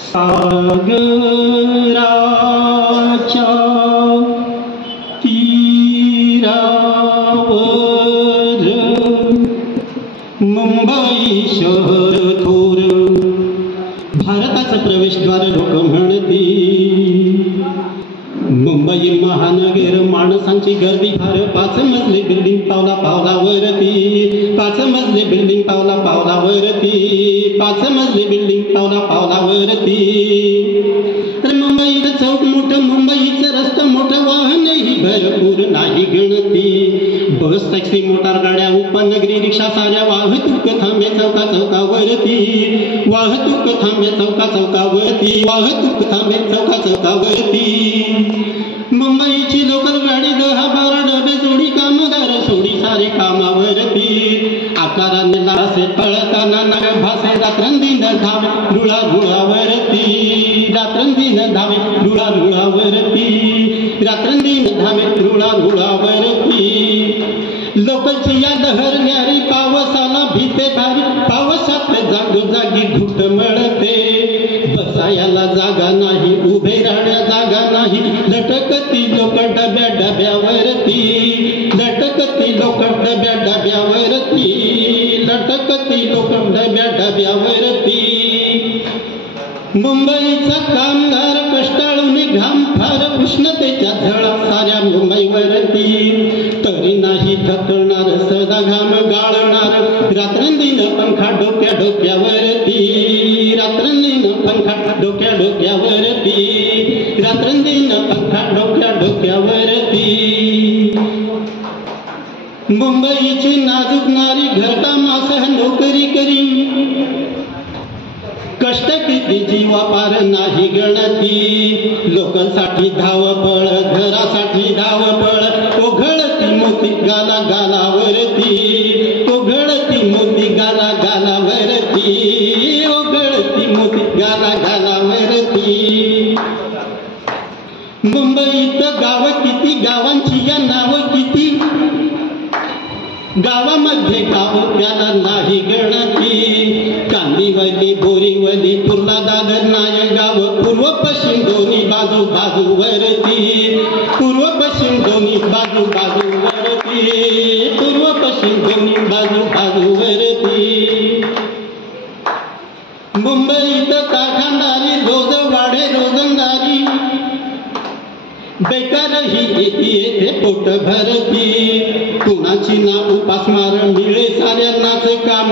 सागराच्या तीरावर मुंबई शहर थोर, भारताचं प्रवेशद्वार लोक म्हणती. मुंबई महानगर माणसांची गर्दी फार, 5 मजली बिल्डिंग पावला पावलावरती, 5 मजली बिल्डिंग पावला पावलावरती, 5 मजली बिल्डिंग पावला पावलावरती. तर मुंबईचं चौक मोठं, मुंबईचं रस्ता मोठं, वाहनही भरपूर नाही गणती. बस टॅक्सी मोटार गाड्या उपनगरी रिक्षा साऱ्या, वाहतूक थांबे चौका चौकावरती, वाहतूक थांबे चौका चौकावरती, वाहतूक थांबे चौका चौकावरती. मुंबईची लोकल गाडी 10-12 डबे जोडी, कामगार सोडी सारे कामावरती. आकाराने लासे पळताना नाग भासे, रात्रंदिन धावे धुळा धुळावरती, रात्रंदिन धावे धुळा धुळावरती, रात्रंदिन धावे धुळा धुळावरती. लोकलची या लहरण्यारी पावसाला भीते भारी, पावसात जागोजागी घुटमळते. बसायला जागा नाही, उभे राहण्या जागा नाही, लटकती लोक डब्या डब्यावरती, लटकती लोक डब्या डब्यावरती, लटकती लोक डब्या डब्यावरती. मुंबईचा कामगार कष्टाळून घाम फार, उष्णतेच्या झळा साऱ्या मुंबईवरती. तरी नाही थकणार सदा घाम गाळणार, रात्रंदिन पंखा डोक्या डोक्यावरती, रात्रंदिन पंखा डोक्या डोक्यावरती, रात्रंदिन पंखा डोक्या डोक्यावरती. मुंबईची नाजूक नारी घरकामासह नोकरी करी, कष्ट किती जीवापार नाही गणती. लोकांसाठी धावपळ, घरासाठी धावपळ, ओघळती मोती गाला गालावरती, ओघळती मोती गाला गालावरती, ओघळती मोती गाला गालावरती. मुंबईत गाव किती, गावांची या नाव किती, गावामध्ये गाव त्याला नाही गणती. कांदिवली, बोरीवली, तुर्ला, दादर, नायगाव, पूर्व पश्चिम दोन्ही बाजू बाजूवरती, पूर्व पश्चिम दोन्ही बाजू बाजूवरती, पूर्व पश्चिम दोन्ही बाजू बाजूवरती. मुंबईत कारखानदारी, रोज वाढे रोजंदारी, बेकारही येते येथे पोट भरती. कुणाची ना उपासमार, मिळे साऱ्यांनाच काम,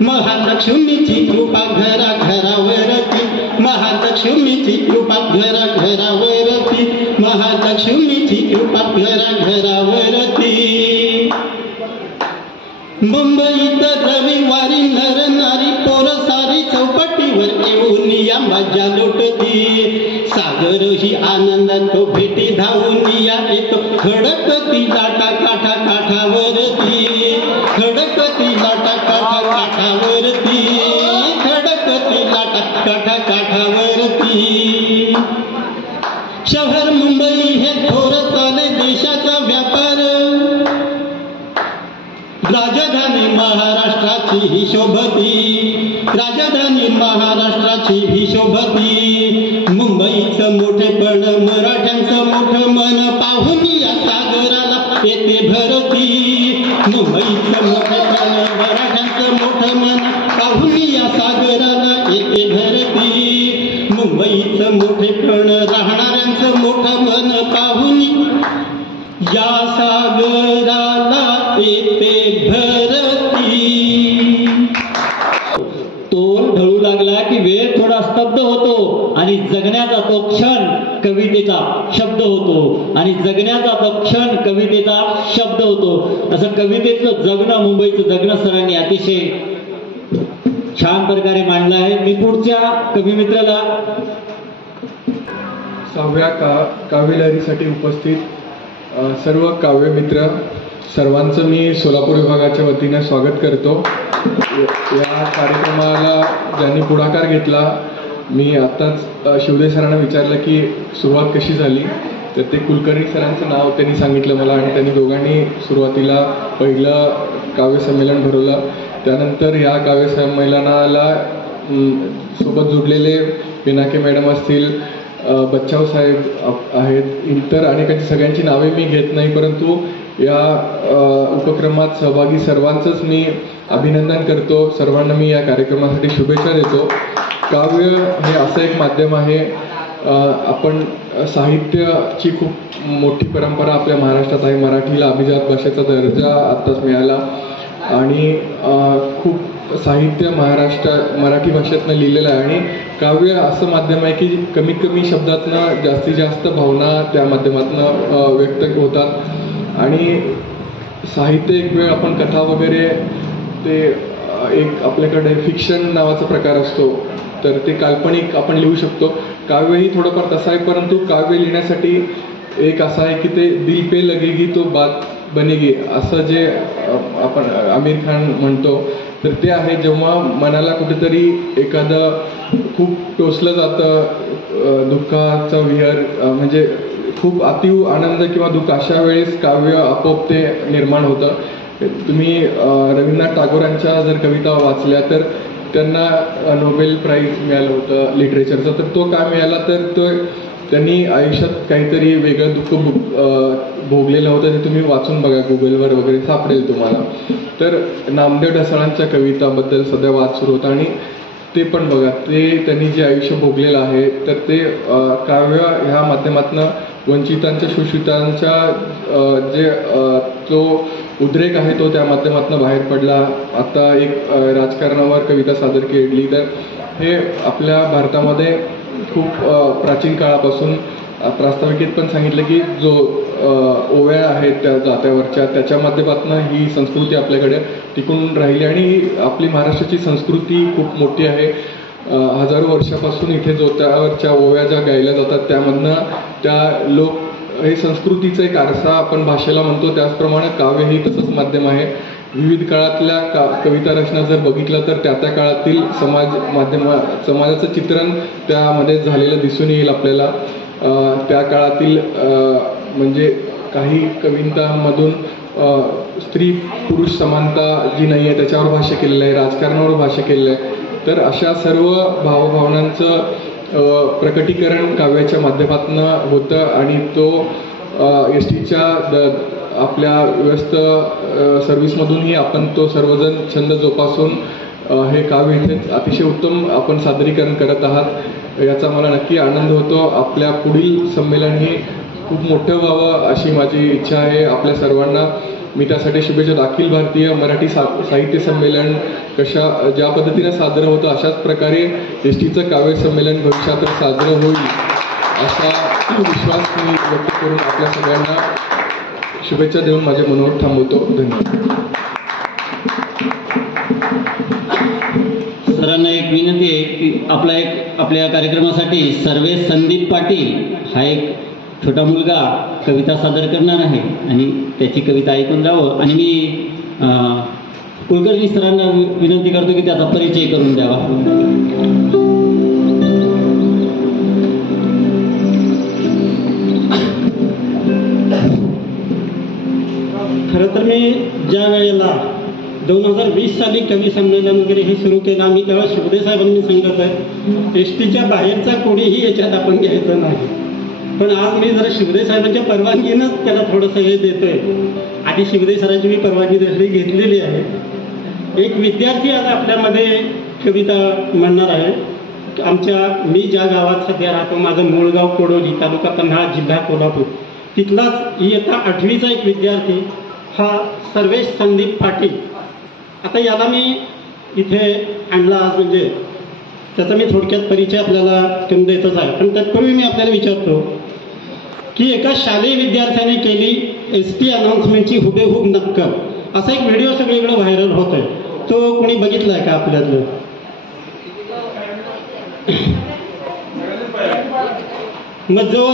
महालक्ष्मीची कृपा घरा घरावरती, महालक्ष्मीची कृपा घरा घरावरती, महालक्ष्मीची कृपा घरा घरावरती. मुंबईत रविवारी नर नारी पोर सारी चौपाटीवर येऊन या मजा लुटती. सागर ही आनंदात भेटी धावून या येतो, खडकती लाटा काठा काठावरती, खडकती लाटा काठा काठावरती, खडकती लाटा काठा काठावरती. शहर मुंबई हे थोर चाले देशाचा व्यापार, राजधानी महाराष्ट्राची ही शोभती, राजधानी महाराष्ट्राची ही शोभती. मुंबईचं मोठेपण, मराठ्यांचं मोठं मन, पाहून या सागराला येते भरती. मुंबईचं मोठेपण, मराठ्यांचं मोठं मन, पाहून या सागराला येते भरती. मुंबईचं मोठेपण, राहणाऱ्यांचं मोठं मन, पाहून या सागराला येते भरती. तोल ढळू लागला की वेळ थोडा स्तब्ध होतो आणि जगण्याचा तो क्षण कवितेचा शब्द होतो, आणि जगण्याचा तो क्षण कवितेचा शब्द होतो. असं कवितेचं जगणं, मुंबईचं जगणं सरांनी अतिशय छान प्रकारे मांडलं आहे. मी पुढच्या कविमित्राला 6व्या काव्यलहरीसाठी उपस्थित सर्व काव्यमित्र सर्वांचं मी सोलापूर विभागाच्या वतीने स्वागत करतो. या कार्यक्रमाला ज्यांनी पुढाकार घेतला, मी आत्ताच शिवदे सरांना विचारलं की सुरुवात कशी झाली, तर ते कुलकर्णी सरांचं नाव त्यांनी सांगितलं मला, आणि त्यांनी दोघांनी सुरुवातीला पहिलं काव्यसंमेलन भरवलं. त्यानंतर या काव्यसंमेलनाला सोबत जुडलेले पिनाके मॅडम असतील, बच्चाव साहेब आहेत, इतर अनेकांची सगळ्यांची नावे मी घेत नाही, परंतु या उपक्रमात सहभागी सर्वांचंच मी अभिनंदन करतो. सर्वांना मी या कार्यक्रमासाठी शुभेच्छा देतो. काव्य हे असं एक माध्यम आहे, आपण साहित्याची खूप मोठी परंपरा आपल्या महाराष्ट्रात आहे. मराठीला अभिजात भाषेचा दर्जा आत्ताच मिळाला आणि खूप साहित्य मराठी भाषेतनं लिहिलेलं आहे आणि काव्य असं माध्यम आहे की कमीत कमी शब्दातनं जास्तीत जास्त भावना त्या माध्यमातनं व्यक्त होतात. आणि साहित्य एक वेळ आपण कथा वगैरे ते एक आपल्याकडे फिक्शन नावाचा प्रकार असतो, तर ते काल्पनिक आपण लिहू शकतो. काव्यही थोडंफार तसं आहे, परंतु काव्य लिहिण्यासाठी एक असं आहे की ते दिल पे लगेगी तो बात बनेगी असं जे आपण आमिर खान म्हणतो, तर ते आहे जेव्हा मनाला कुठेतरी एखादं खूप टोचलं जातं, दुःखाचा विहर म्हणजे खूप अतीव आनंद किंवा दुःख, अशा वेळेस काव्य आपोआप ते निर्माण होतं. तुम्ही रवींद्रनाथ टागोरांच्या जर कविता वाचल्या तर त्यांना नोबेल प्राईज मिळालं होतं लिटरेचरचं. तर तो का मिळाला, तर तो त्यांनी आयुष्यात काहीतरी वेगळं दुःख भोगलेलं होतं. ते तुम्ही वाचून बघा, गुगलवर वगैरे सापडेल तुम्हाला. तर नामदेव ढसाळांच्या कविताबद्दल सध्या वाद सुरू होता आणि ते पण बघा, ते त्यांनी जे आयुष्य भोगलेलं आहे, तर ते काव्य ह्या माध्यमातनं वंचितांच्या शोषितांच्या जे तो उद्रेक आहे तो त्या माध्यमातून बाहेर पडला. आता एक राजकारणावर कविता सादर केली, तर हे आपल्या भारतामध्ये खूप प्राचीन काळापासून प्रास्ताविकेत पण सांगितलं की जो ओव्या आहेत त्या जात्यावरच्या, त्याच्या माध्यमातून ही संस्कृती आपल्याकडे टिकून राहिली आणि आपली महाराष्ट्राची संस्कृती खूप मोठी आहे. हजारो वर्षापासून इथे जोत्यावरच्या ओव्या ज्या गायल्या जातात त्यामधनं त्या लोक हे संस्कृतीचा एक आरसा आपण भाषेला म्हणतो, त्याचप्रमाणे काव्य ही तसंच माध्यम आहे. विविध काळातल्या कविता रचना जर बघितलं तर त्या त्या काळातील समाजाचं चित्रण त्यामध्ये झालेलं दिसून येईल आपल्याला. त्या काळातील म्हणजे काही कवितांमधून स्त्री पुरुष समानता जी नाही आहे त्याच्यावर भाष्य केलेलं आहे, राजकारणावर भाष्य केलेलं आहे. तर अशा सर्व भावभावनांचं प्रकटीकरण काव्याच्या माध्यमातून होतं आणि तो एसटीच्या आपल्या व्यस्त सर्व्हिसमधूनही आपण तो सर्वजण छंद जोपासून हे काव्य इथे अतिशय उत्तम आपण सादरीकरण करत आहात, याचा मला नक्की आनंद होतो. आपल्या पुढील संमेलन हे खूप मोठं व्हावं अशी माझी इच्छा आहे आपल्या सर्वांना. मी त्यासाठी शुभेच्छा. अखिल भारतीय मराठी साहित्य संमेलन ज्या पद्धतीने साजरं होतं अशाच प्रकारे एसटीचं काव्य संमेलन भविष्यात साजरं होईल असा विश्वास मी व्यक्त करून आपल्या सगळ्यांना शुभेच्छा देऊन माझे मनोगत थांबवतो. धन्यवाद. सरांना एक विनंती आहे की आपल्या कार्यक्रमासाठी सर्वे संदीप पाटील हा एक छोटा मुलगा कविता सादर करणार आहे आणि त्याची कविता ऐकून जावं. आणि मी कुलकर्णी सरांना विनंती करतो की त्याचा परिचय करून द्यावा. खरं तर मी ज्या वेळेला 2020 साली कवी संमेलन वगैरे हे सुरू केलं आम्ही, तेव्हा शिवदे साहेबांनी सांगितलं आहे एसटीच्या बाहेरचा कोणीही याच्यात आपण घ्यायचं नाही. पण आज मी जरा शिवदे साहेबांच्या परवानगीनंच त्याला थोडंसं हे देतोय आणि शिवदे सरांची मी परवानगी तशी घेतलेली आहे. एक विद्यार्थी आज आपल्यामध्ये कविता म्हणणार आहे. मी ज्या गावात सध्या राहतो, माझं मूळ गाव कोडोली, तालुका पन्हाळा, जिल्हा कोल्हापूर, तिथलाच इयत्ता 8वीचा एक विद्यार्थी हा सर्वेश संदीप पाटील. आता याला मी इथे आणला आज, म्हणजे त्याचा मी थोडक्यात परिचय आपल्याला करून देतच आहे. पण तत्पूर्वी मी आपल्याला विचारतो की एका शालेय विद्यार्थ्याने केली एसटी अनाउन्समेंटची हुबेहूब नक्कल, असा एक व्हिडिओ सगळीकडे व्हायरल होतोय. तो कोणी बघितलाय का आपल्यातलं? मग जो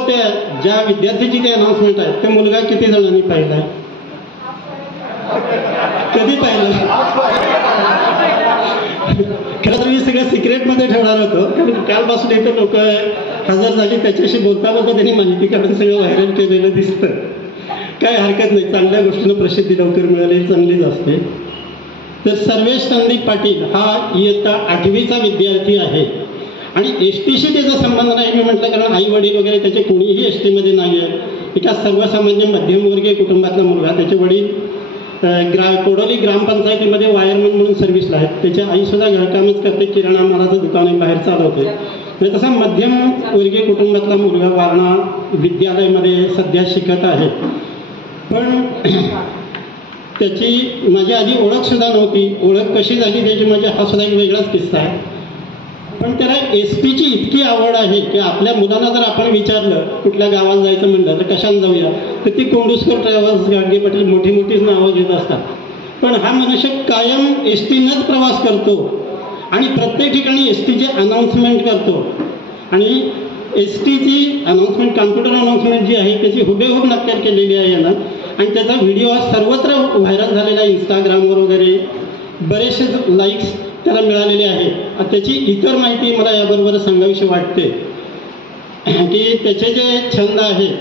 ज्या विद्यार्थ्याची ते अनाउन्समेंट आहे ते मुलगा किती जणांनी पाहिलाय? कधी पाहिलं? खरं तर मी सगळं सिक्रेटमध्ये ठेवणार होतो, कारण कालपासून इथं लोक हजर झाली, त्याच्याशी बोलता बोलता त्यांनी माहिती काढून सगळं व्हायरल केलेलं दिसतं. काय हरकत नाही, चांगल्या गोष्टीनं प्रसिद्धी लवकर मिळाली चांगलीच असते. तर सर्वेश संदीप पाटील हा इयत्ता 8वीचा विद्यार्थी आहे आणि एस टीशी त्याचा संबंध नाही मी म्हटलं, कारण आई वडील वगैरे त्याचे कोणीही एस टीमध्ये नाही आहे. एका सर्वसामान्य मध्यमवर्गीय कुटुंबातला मुलगा. त्याचे वडील कोडोली ग्रामपंचायतीमध्ये वायरमन म्हणून सर्व्हिसला आहेत. त्याची आईसुद्धा घरकामच करते, किराणा मालाचं दुकान आहे, बाहेर चालवते. म्हणजे तसा मध्यमवर्गीय कुटुंबातला मुलगा वारणा विद्यालयामध्ये सध्या शिकत आहे. पण त्याची माझी आधी ओळखसुद्धा नव्हती. ओळख कशी झाली त्याची म्हणजे हा सुद्धा एक वेगळाच किस्सा आहे. पण त्याला एस टीची इतकी आवड आहे की आपल्या मुलांना जर आपण विचारलं कुठल्या गावाला जायचं म्हणलं तर कशाने जाऊया, तर ती कोंडूस्कर ट्रॅव्हल्स, गाडगे पाटील मोठी मोठीच नावं घेत असतात. पण हा मनुष्य कायम एस टीनंच प्रवास करतो आणि प्रत्येक ठिकाणी एस टीचे अनाऊन्समेंट करतो. आणि एस टीची अनाऊन्समेंट, कॉम्प्युटर अनाऊन्समेंट जी आहे त्याची हुबेहूब नक्कल केलेली आहे यानं. आणि त्याचा व्हिडिओ सर्वत्र व्हायरल झालेला आहे. इंस्टाग्रामवर वगैरे बरेचसे लाईक्स त्याला मिळालेले आहेत. त्याची इतर माहिती मला याबरोबर सांगावीशी वाटते की त्याचे जे छंद आहेत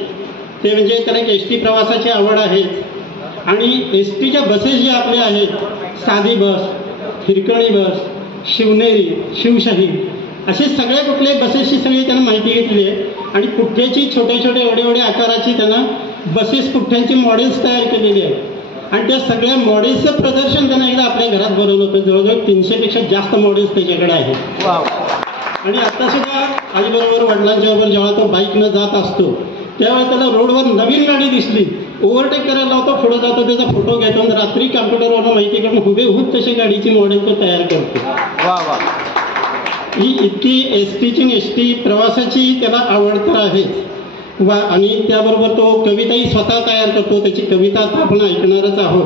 ते म्हणजे त्याला एक एस टी प्रवासाची आवड आहे. आणि एस टीच्या बसेस ज्या आपल्या आहेत, साधी बस, हिरकणी बस, शिवनेरी, शिवशाही, असे सगळे कुठले बसेसची सगळी त्यानं माहिती घेतली आहे. आणि पुठ्ठ्याची छोटे छोटे एवढे आकाराची त्यानं बसेस पुठ्ठ्यांची मॉडेल्स तयार केलेली आहेत. आणि त्या सगळ्या मॉडेल्सचं प्रदर्शन त्यानं एकदा आपल्या घरात बोलवलं होतं. जवळजवळ 300पेक्षा जास्त मॉडेल्स त्याच्याकडे आहेत. आणि आता सुद्धा आईबरोबर वडिलांच्या बरोबर जेव्हा तो बाईकनं जात असतो त्यावेळेस त्याला रोडवर नवीन गाडी दिसली, ओव्हरटेक करायला लावतो, पुढे जातो, त्याचा फोटो घेतो आणि रात्री कॉम्प्युटरवरून माहिती करून हुबेहूब तशी गाडीची मॉडेल तो तयार करतो. ही इतकी एस टी प्रवासाची त्याला आवड तर आहेच. आणि त्याबरोबर तो कविताही स्वतः तयार करतो. त्याची कविता आता आपण ऐकणारच आहोत.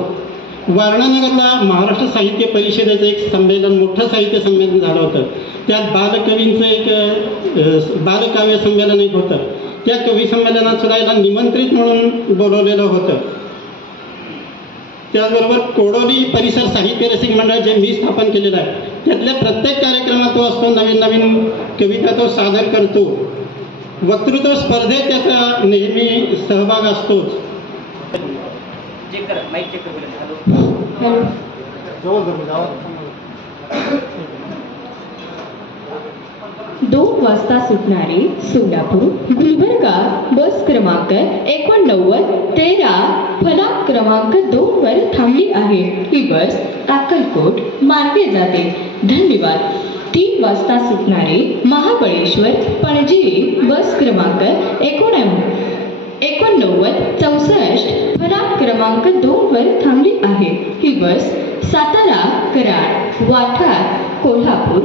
वारणानगरला महाराष्ट्र साहित्य परिषदेचं एक संमेलन, मोठं साहित्य संमेलन झालं होतं. त्यात बालकवींचं एक बालकाव्य संमेलन एक होतं. त्या कवी संमेलनात सुद्धा याला निमंत्रित म्हणून बोलवलेलं होतं. त्याचबरोबर कोडोली परिसर साहित्य रसिक मंडळ जे मी स्थापन केलेलं आहे त्यातल्या प्रत्येक कार्यक्रमात तो असतो. नवीन नवीन कविता तो सादर करतो. वक्तृत्व स्पर्धेत त्याचा नेहमी सहभाग असतोच. दोन वाजता सुटणारी सोलापूर गुलबर्गा बस क्रमांक 8913 फलक क्रमांक 2 वर थांबली आहे. ही बस अक्कलकोट मार्गे जाते. धन्यवाद. 3 वाजता सुटणारी महाबळेश्वर पणजी बस क्रमांक 8964 फलक क्रमांक 2 वर थांबली आहे. ही बस सातारा, कराड, वाठार, कोल्हापूर,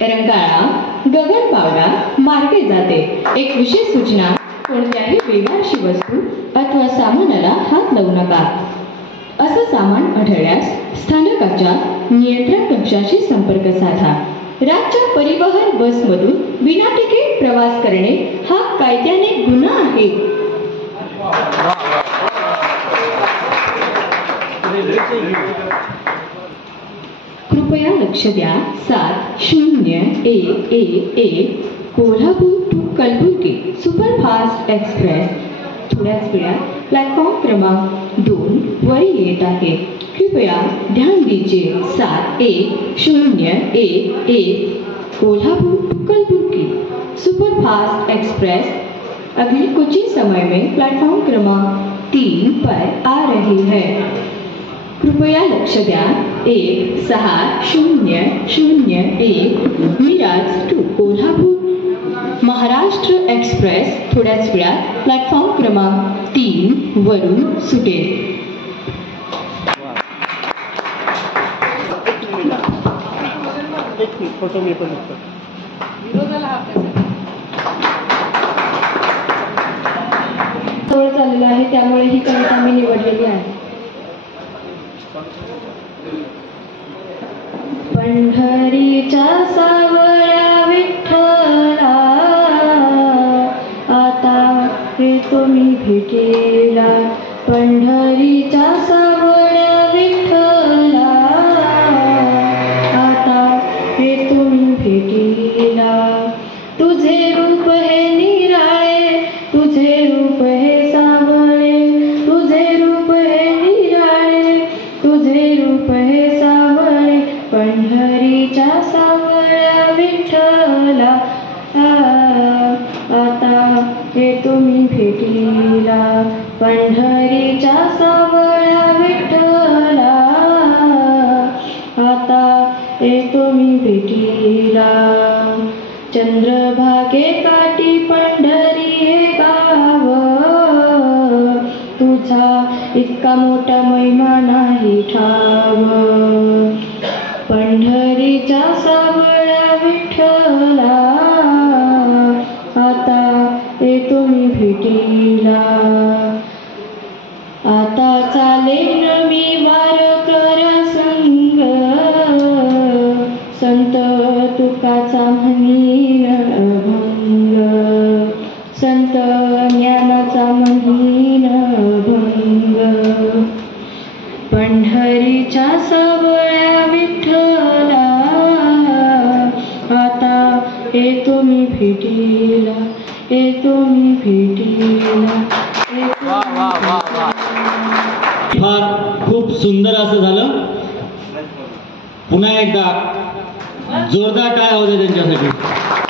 रंगाळा, गगनबावडा मार्गे जाते. एक विशेष सूचना, कोणत्याही वेगळ्याशी वस्तू अथवा सामानाला हात लावू नका. असं सामान आढळल्यास स्थानकाच्या नियंत्रण कक्षाशी संपर्क साधा. राज्य परिवहन बसमधून विना तिकीट प्रवास करणे हा कायद्याने गुन्हा आहे. कृपया लक्ष द्या. 7011 Kolhapur to Kalaburagi superfast express थोड्याच वेळात प्लॅटफॉर्म क्रमांक 2 वर येत आहे. कृपया ध्यान दीजिए. 7101 Kolhapur to Kalaburagi superfast express अगले कुछ ही समय में प्लेटफॉर्म क्रमांक 3 पर आ रही है. कृपया लक्ष द्या. 1601 मिराज टू कोल्हापूर महाराष्ट्र एक्सप्रेस थोड्याच वेळात प्लॅटफॉर्म क्रमांक 3 वरून सुटेल. फोटो मी पण जवळ चाललेला आहे त्यामुळे ही कविता मी निवडलेली आहे. पंढरीच्या सावळ्या विठ्ठला आता येतो मी भेटीला. पंढरीच्या सावळ्या विठ्ठला आता येतो मी भेटीला. तुझे रूप हे निराळे, तुझे रूप हे सावळे, तुझे रूप हे निराळे, तुझे रूप हे सावळे पंढरीच्या सावळ्या विठ्ठला आता येतो मी भेटीला. चंद्रभागे काठी पंढरी हे गाव तुझा इतका मोठा महिमा नाही ठाव. पंढरीच्या सावळ्या विठ्ठला आता येतो मी भेटीला. आता चालेन मी वारकऱ्या संग संत तुकाचा म्हणीन अभंग. संत ज्ञानाचा म्हणीन अभंग. पंढरीच्या सावळ्या विठ्ठला आता येतो मी भेटीला. येतो मी भेटीला. फार खूप सुंदर असं झालं. पुन्हा एकदा जोरदार टाळ्या होत्या त्यांच्यासाठी.